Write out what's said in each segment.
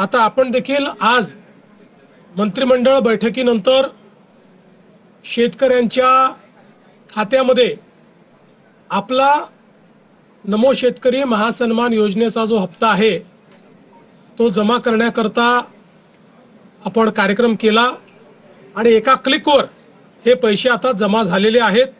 आता आपण देखील आज मंत्रिमंडळ बैठकीनंतर शेतकऱ्यांच्या खात्यामध्ये आपला नमो शेतकरी महासन्मान योजनेचा जो हप्ता आहे तो जमा करण्याकरता आपण कार्यक्रम केला आणि एका क्लिकवर हे पैसे आता जमा झालेले आहेत।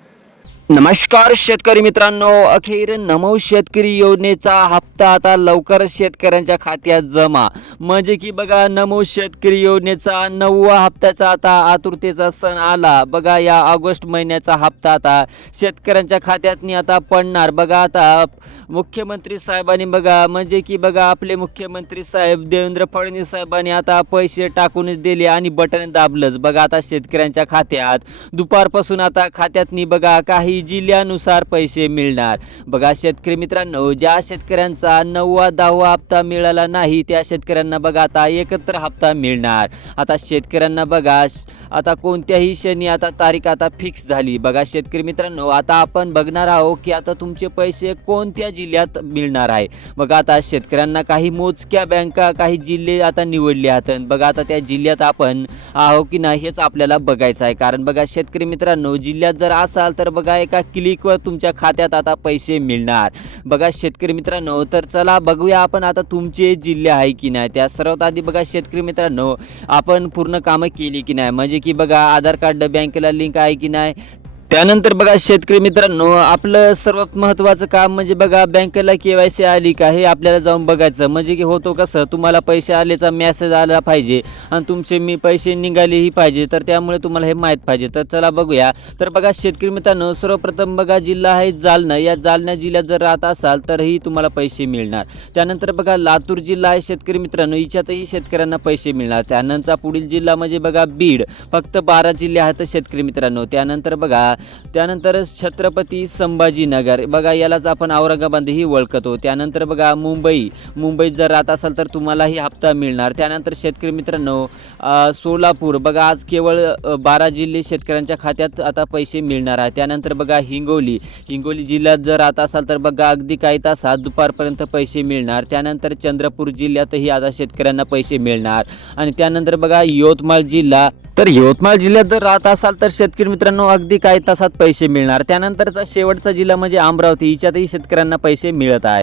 नमस्कार शेतकरी मित्रांनो, अखेर नमो शेतकरी योजनेचा हप्ता आता लवकरच शेतकऱ्यांच्या खात्यात जमा। म्हणजे की बघा, नमो शेतकरी योजनेचा 9वा हप्त्याचा आता आतुरतेचा सण आला। बघा, या ऑगस्ट महिन्याचा हप्ता आता शेतकऱ्यांच्या खात्यात आता पडणार। बघा, आता मुख्यमंत्री साहेबांनी बघा, म्हणजे की बघा, आपले मुख्यमंत्री साहेब देवेंद्र फडणवीस साहेबांनी आता पैसे टाकूनच दिले आणि बटन दाबलंच। बघा, आता शेतकऱ्यांच्या खात्यात दुपारपासून आता खात्यातनी बघा काही जिल्ह्यानुसार पैसे मिळणार। बघा शेतकरी मित्रांनो, ज्या शेतकऱ्यांचा 9वा 10वा हप्ता मिळाला नाही त्या शेतकऱ्यांना बघा आता एकत्र हप्ता मिळणार। आता शेतकऱ्यांना बघा आता कोणत्याही क्षणी आता तारीख आता फिक्स झाली। बघा शेतकरी मित्रांनो, आता आपण बघणार आहोत की आता तुमचे पैसे कोणत्या जिल्ह्यात मिळणार आहे। बघा, आता शेतकऱ्यांना काही मोजक्या बँका काही जिल्हे आता निवडले आहेत। बघा, आता त्या जिल्ह्यात आपण आहो की नाही हेच आपल्याला बघायचं आहे। कारण बघा शेतकरी मित्रांनो, जिल्ह्यात जर असाल तर बघा एका क्लिकवर तुमच्या खात्यात आता पैसे मिळणार। बघा शेतकरी मित्रांनो, तर चला बघूया आपण आता तुमचे जिल्हे आहे की नाही। त्या सर्वात आधी बघा शेतकरी मित्रांनो, आपण पूर्ण कामं केली की नाही, म्हणजे की बघा आधार कार्ड बँकेला लिंक आहे की नाही। त्यानंतर बघा शेतकरी मित्रांनो, आपलं सर्वात महत्त्वाचं काम म्हणजे बघा बँकेला KYC आली का हे आपल्याला जाऊन बघायचं। म्हणजे की होतो कसं, तुम्हाला पैसे आलेचा मेसेज आला पाहिजे आणि तुमचे पैसे निघालेही पाहिजे, तर त्यामुळे तुम्हाला हे माहीत पाहिजे। तर चला बघूया। तर बघा शेतकरी मित्रांनो, सर्वप्रथम बघा जिल्हा आहे जालना। या जालना जिल्ह्यात जर राहत असाल तरही तुम्हाला पैसे मिळणार। त्यानंतर बघा लातूर जिल्हा आहे शेतकरी मित्रांनो, याच्यातही शेतकऱ्यांना पैसे मिळणार। त्यानंतर पुढील जिल्हा म्हणजे बघा बीड, फक्त 12 जिल्हे आहेत शेतकरी मित्रांनो। त्यानंतर बघा छत्रपती संभाजीनगर, बघा यालाच आपण औरंगाबादही ओळखतो। त्यानंतर बघा मुंबईत जर राहत असाल तर तुम्हालाही हप्ता मिळणार। त्यानंतर शेतकरी मित्रांनो सोलापूर, बघा आज केवळ 12 जिल्हे शेतकऱ्यांच्या खात्यात आता पैसे मिळणार आहे। त्यानंतर बघा हिंगोली जिल्ह्यात जर राहत असाल तर बघा अगदी काही तासात दुपारपर्यंत पैसे मिळणार। त्यानंतर चंद्रपूर जिल्ह्यातही आता शेतकऱ्यांना पैसे मिळणार। आणि त्यानंतर बघा यवतमाळ जिल्हा, तर यवतमाळ जिल्ह्यात जर राहत असाल तर शेतकरी मित्रांनो अगदी काही तासात पैसे मिळणार। त्यानंतरचा शेवटचा जिल्हा म्हणजे अमरावती, याच्यातही शेतकऱ्यांना पैसे मिळत आहे।